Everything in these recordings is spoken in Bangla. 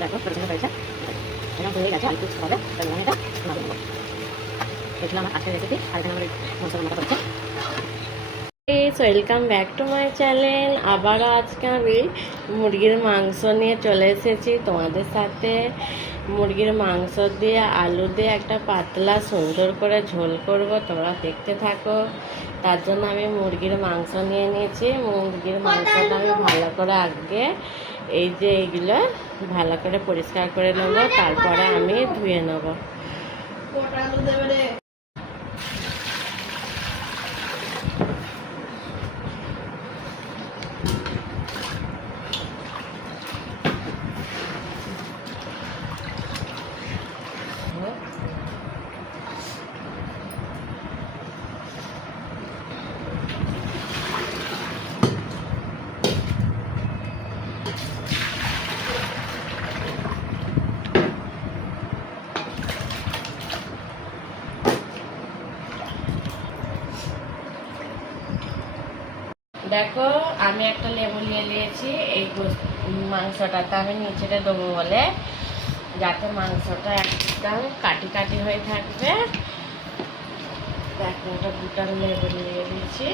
দেখো ছোটো ছোটো হয়েছে, এরকম হয়ে গেছে। আরেকটু হবে, তাহলে আমি এটা নামিয়ে নেবো। এগুলো আমার আজকের রেসিপি। আর এখানে আমার মশলা মতো হচ্ছে। Welcome back to my channel. আবারও আজকে আমি মুরগির মাংস নিয়ে চলে এসেছি তোমাদের সাথে। মুরগির মাংস দিয়ে আলু দিয়ে একটা পাতলা সুন্দর করে ঝোল করব, তোমরা দেখতে থাকো। তার জন্য আমি মুরগির মাংস নিয়ে নিয়েছি। মুরগির মাংসটা আমি ভালো করে আগে এইগুলো ভালো করে পরিষ্কার করে নেব, তারপরে আমি ধুয়ে নেব। দেখো আমি একটা লেবু নিয়ে নিয়েছি। এই মাংসটাতে আমি নিচেটা দেবো বলে, যাতে মাংসটা একদম কাটি কাটি হয়ে থাকবে। দেখো একটা দুটা লেবু নিয়ে দিয়েছি।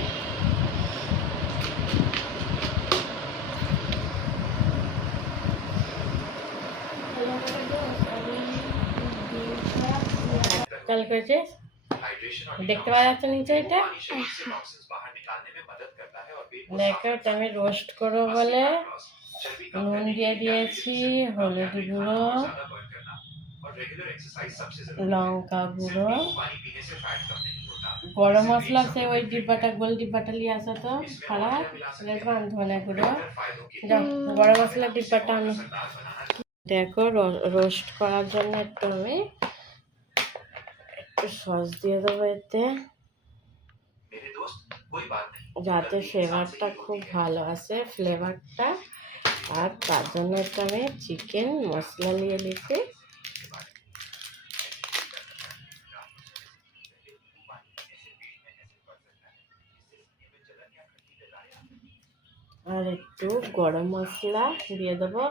চাল করেছে, দেখতে পাওয়া যাচ্ছে নিচে এটা। দেখো আমি রোস্ট করবো বলে নুন দিয়ে দিয়েছি, হলুদ গুঁড়ো, লঙ্কা গুঁড়ো, গরম মশলা সে ওই ডিব্বাটা গোল ডিব্বাটা নিয়ে আসো তো খারাপ ধনে গুঁড়ো, গরম মশলার ডিব্বাটা আনো। দেখো রোস্ট করার জন্য একটু আমি একটু সস দিয়ে দেবো এতে, যাতে ফ্লেভারটা খুব ভালো আসে ফ্লেভারটা। আর তার জন্য একটু আমি চিকেন মশলা নিয়ে নিচ্ছি। আর একটু গরম মশলা দিয়ে দেবো।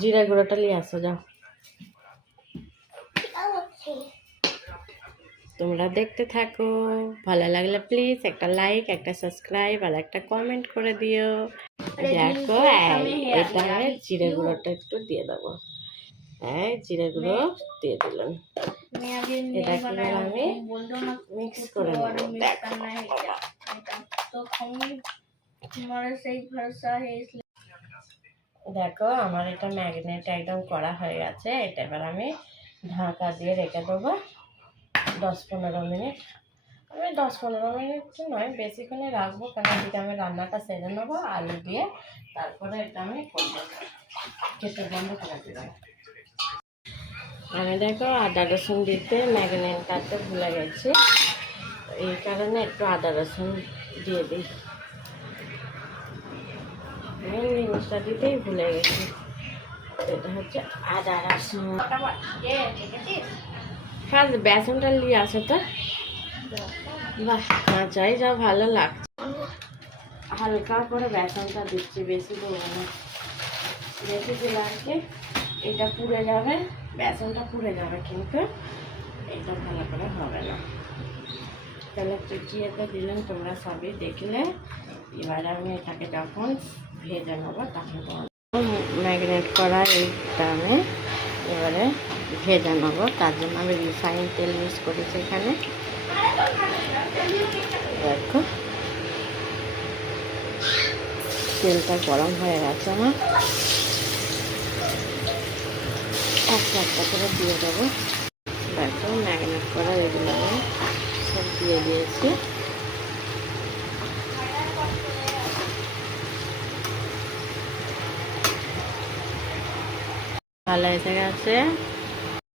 জিরা গুঁড়োটা নিয়ে আসো যাও। তোমরা দেখতে থাকো, ভালো লাগলে প্লিজ একটা লাইক, একটা সাবস্ক্রাইব আর একটা কমেন্ট করে দিও। দেখো এটা আমি জিরে গুঁড়োটা একটু দিয়ে দেবো। হ্যাঁ জিরে গুঁড়ো দিয়ে দিলাম। এটাকে আমি মিক্স করে নেবো। দেখো আমার এটা ম্যাগনেট একদম করা হয়ে গেছে। এটা এবার আমি ঢাকা দিয়ে রেখে দেবো 10-15 মিনিট। আমি 10-15 মিনিট নয় বেশিক্ষণে রাখবো, কারণ এদিকে আমি রান্নাটা সেরে নেবো আলু দিয়ে, তারপরে এটা আমি করবো। খেতে বন্ধ করে দিলাম। আমি দেখো আদা রসুন দিতে ম্যাগনেটটাতে ভুলে গেছি, এই কারণে একটু আদা রসুন দিয়ে দিই। মেন জিনিসটা দিতেই ভুলে গেছি, এটা হচ্ছে আদা রসুন। হ্যাঁ বেসনটা নিয়ে আসো তো। বাহ কাঁচাই যা ভালো লাগছে। হালকা করে বেসনটা দিচ্ছি, বেশি দেবো না। বেশি দিলে আর কি এটা পুড়ে যাবে, বেসনটা পুড়ে যাবে, কিন্তু এটা ভালো করে হবে না। তাহলে কুচিয়েতে দিলাম, তোমরা সবই দেখলে। এবার আমি এটাকে যখন ভেজে নেবো তখন ম্যাগনেট করা এইটা আমি এবারে ভেজে নেবো। তার জন্য আমি রিফাইন তেল ইউজ করেছি এখানে। দেখো তেলটা গরম হয়ে গেছে আমার, একটা একটা করে দিয়ে দেবো। দেখো ম্যাগনেট করা এগুলো আমি সব দিয়ে দিয়েছি। ভালো এসে গেছে।